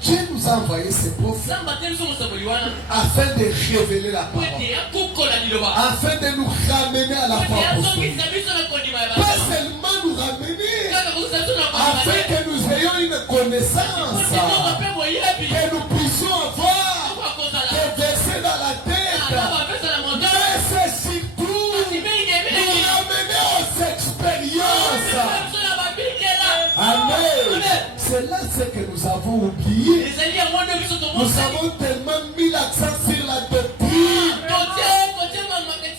Dieu nous a envoyé ses prophètes afin de révéler la parole, afin de nous ramener à la foi apostolique. Pas seulement nous ramener, afin que nous ayons une connaissance, que nous puissions avoir des versets dans la tête, mais c'est surtout nous ramener aux expériences. Amen. C'est là ce que nous avons oublié. Nous avons tellement mis l'accent sur la doctrine.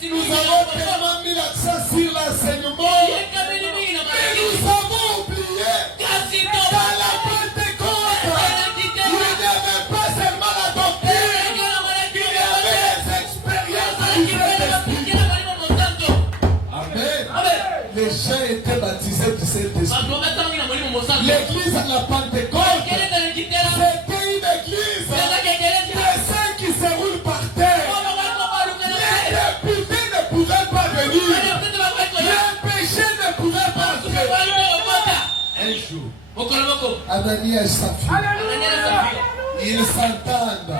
Nous avons tellement mis l'accent sur l'enseignement. Mais nous avons oublié dans la Pentecôte, il n'y avait pas seulement la doctrine, il y avait les expériences du Saint-Esprit. Amen. Les gens étaient baptisés du Saint-Esprit. L'église à la Pentecôte, c'était une église. Les saints qui se roulent par terre. Les députés ne pouvaient pas venir. Les péchés ne pouvaient pas entrer. Un jour, Anania et Saphira, ils s'entendent.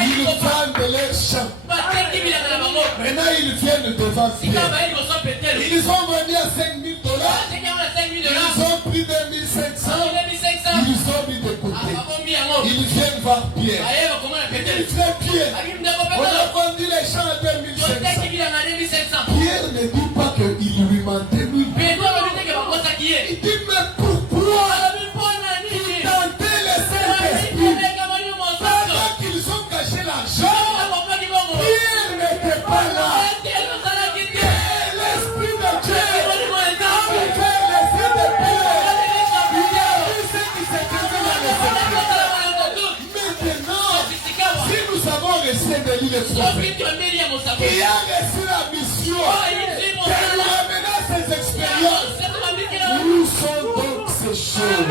Ils vendent leurs champs. Maintenant, ils viennent devant Pierre. Ils ont vendu à $5,000. Ils ont pris 2,500. Ils ont mis de côté. Ils viennent voir Pierre. Ils frère Pierre, on a vendu les champs à 2,500. Pierre ne dit pas qu'il lui mentait. Il dit, mais pourquoi ils tentaient le Saint-Esprit pendant qu'ils ont caché l'argent? Pierre n'était pas là. L'Esprit de Dieu avait fait laisser de Pierre. Il a vu ce qui s'est passé dans les esprits. Maintenant, si nous avons reçu de lui le prophète qui a reçu la mission de nous ramener à ces expériences, où sont donc ces choses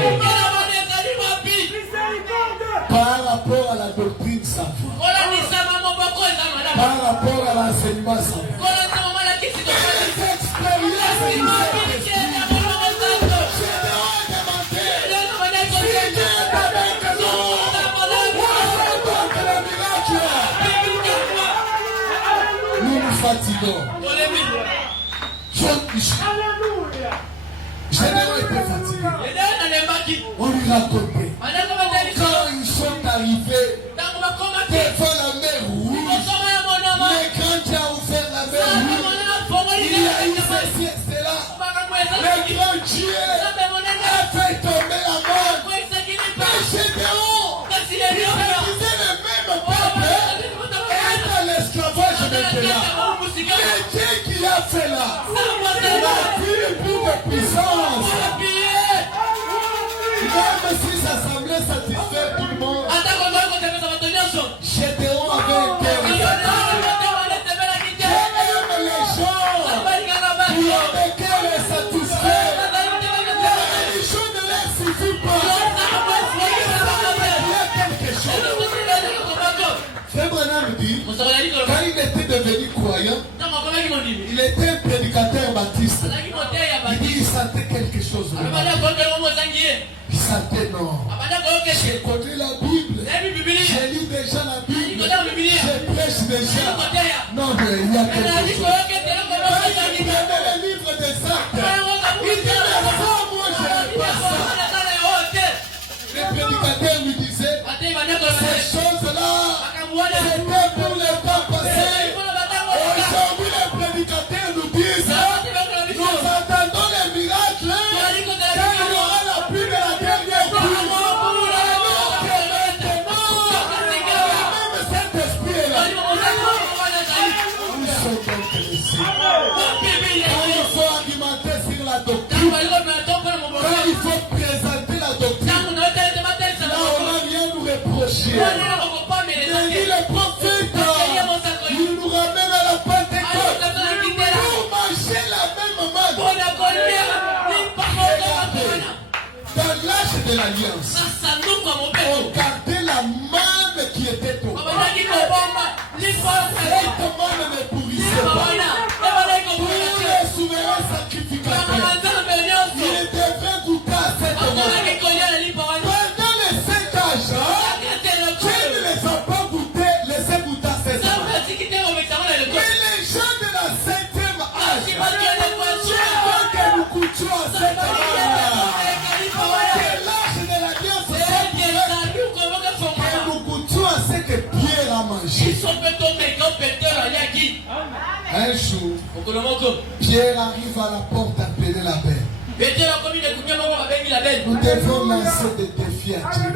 par rapport à la doctrine savante, par rapport à l'enseignement savant, les expériences du Saint-Esprit. Nous nous fatiguons. Général était fatigué. On lui racontait. Quand ils sont arrivés devant la mer rouge, l'écran qui a ouvert la mer rouge, il y a eu ceci et cela. Le grand Dieu a fait tomber la mort. Mais Gédéon, il disait le même peuple est dans l'esclavage maintenant. C'est Dieu qui a fait là. Il a pris plus de puissance. Même si ça semblait satisfaire tout le monde, Gédéon avait un cœur. J'aime les gens qui ont des cœurs insatisfaits. La religion ne leur suffit pas. Il y a quelque chose. Frère Branham dit, quand il était devenu croyant, il était un prédicateur baptiste. Il dit qu'il sentait quelque chose. Il sentait non. J'ai connu la Bible. J'ai lu déjà la Bible. Je prêche déjà. Non, mais il y a quelque chose. Quand il prenait le livre des actes, il dit, mais ça, moi, je n'ai pas ça. Le prédicateur lui disait, ces choses-là, c'était pour le temps passé. Aujourd'hui, les prédicateurs nous disent, nous attendons les miracles, car il y aura la pluie de la dernière pluie. Alors que maintenant, même cet esprit est là. Nous sommes donc ici. Quand il faut argumenter sur la doctrine, quand il faut présenter la doctrine, là on n'a rien nous reprocher. Mais dit le prophète, il nous ramène à la Pentecôte pour manger la même manne. Dans l'âge de l'Alliance, on gardait la manne qui était au bas. Cette manne ne pourrissait pas. Pour le souverain sacrificateur, il devrait goûter à cette manne. Pendant les 7 Un jour, Pierre arrive à la porte appelée la belle. Nous devons lancer des défis à Dieu.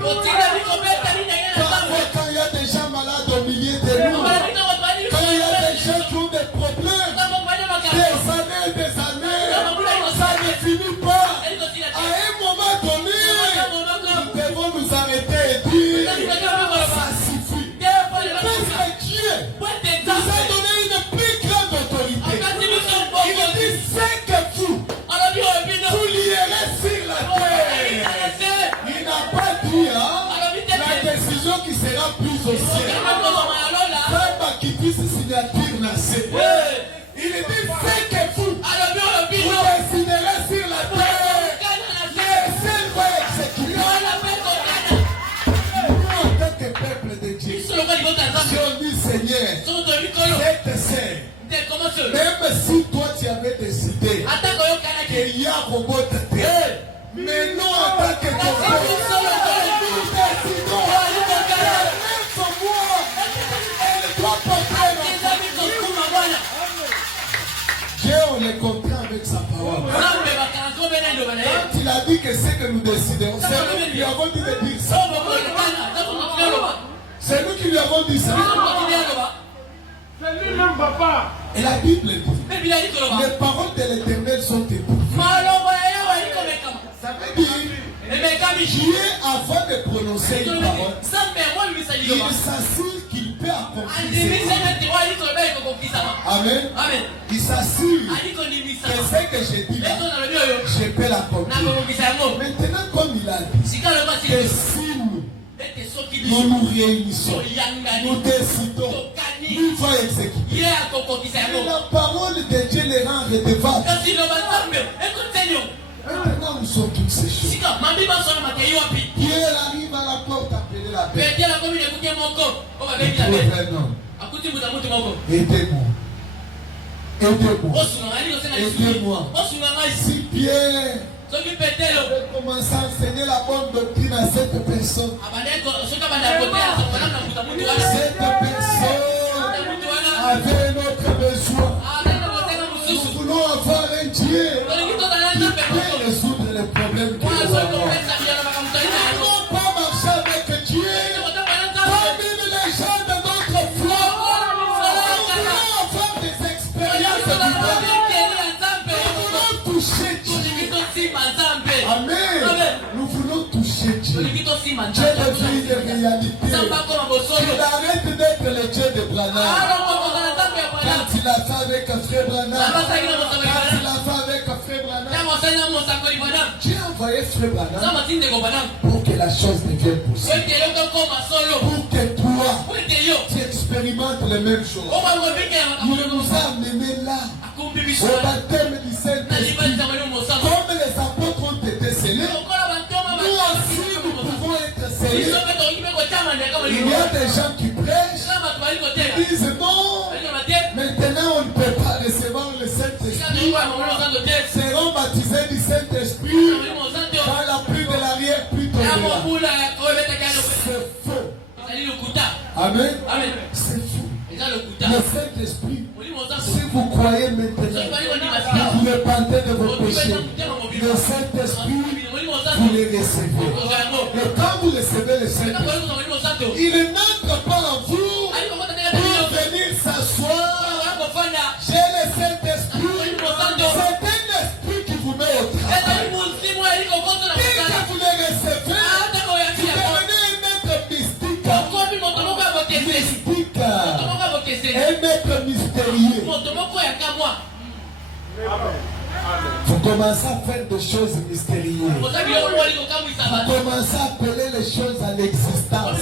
Parfois, quand il y a des gens malades au milieu de nous, quand il y a des gens qui ont des problèmes, des années, ça ne finit pas. À un moment donné, nous devons nous arrêter et dire, ça suffit. Parce que Dieu nous a donné une plus grande autorité. Il dit, c'est que vous lierez sur la terre. Il n'a pas dit, la décision qui sera prise au ciel. Même qui puisse signature lancée. Il dit, c'est que vous déciderez sur la terre. Les seuls vont exécuter. Nous, en tant que peuple de Dieu, si on dit Seigneur, cette scène, même si toi tu avais décidé qu'il y a robot de terre, mais nous en tant que peuple, nous décidons. Même pour moi, elle doit porter la Dieu, on est contraint avec sa parole. Quand il a dit que c'est que nous décidons, c'est nous qui lui avons dit de dire ça. C'est nous qui lui avons dit ça. Et la Bible dit, les paroles de l'Éternel sont éprouves. Ça veut dire, Dieu, avant de prononcer une parole, il s'assure qu'il peut accomplir. Amen. Il s'assure que ce que j'ai dit là, je peux l'accomplir. Maintenant, comme il a dit, que si nous nous réunissons, nous décidons, nous devons exécuter. La parole de Dieu les rend redevables. Maintenant, nous sommes toutes ces choses. Pierre arrive à la porte appelée la paix. Aidez-moi. Aidez-moi. Si Pierre avait commencé à enseigner la bonne doctrine à cette personne, cette personne avait notre besoin. Nous voulons avoir un Dieu qui peut résoudre les problèmes que nous avons. Nous n'allons pas marcher avec Dieu comme les gens de notre foi. Nous voulons avoir des expériences divines. Nous voulons toucher Dieu. Amen. Nous voulons toucher Dieu. Dieu devient une réalité. Il arrête d'être le Dieu de Branham. Quand il a fait avec Frère Branham, Dieu a envoyé Frère Branham pour que la chose devienne possible. Pour que toi, tu expérimentes les mêmes choses. Il nous a amenés là, au baptême du Saint-Esprit. Comme les apôtres ont été scellés, nous aussi nous pouvons être scellés. Il y a des gens qui prêchent, qui disent non, maintenant on ne peut pas recevoir le Saint-Esprit. Seront baptisés du Saint-Esprit dans la pluie de l'arrière, pluie de c'est faux. Amen. C'est faux. Le Saint-Esprit, si vous croyez maintenant, vous vous repentez de vos péchés, le Saint-Esprit, vous les recevez. Et quand vous recevez le Saint-Esprit, il n'entre pas en vous pour venir s'asseoir. J'ai le Saint-Esprit. C'est un esprit qui vous met au travail. Dès que vous le recevez, vous devenez un maître mystique. Un maître mystérieux. Vous commencez à faire des choses mystérieuses. Vous commencez à appeler les choses à l'existence.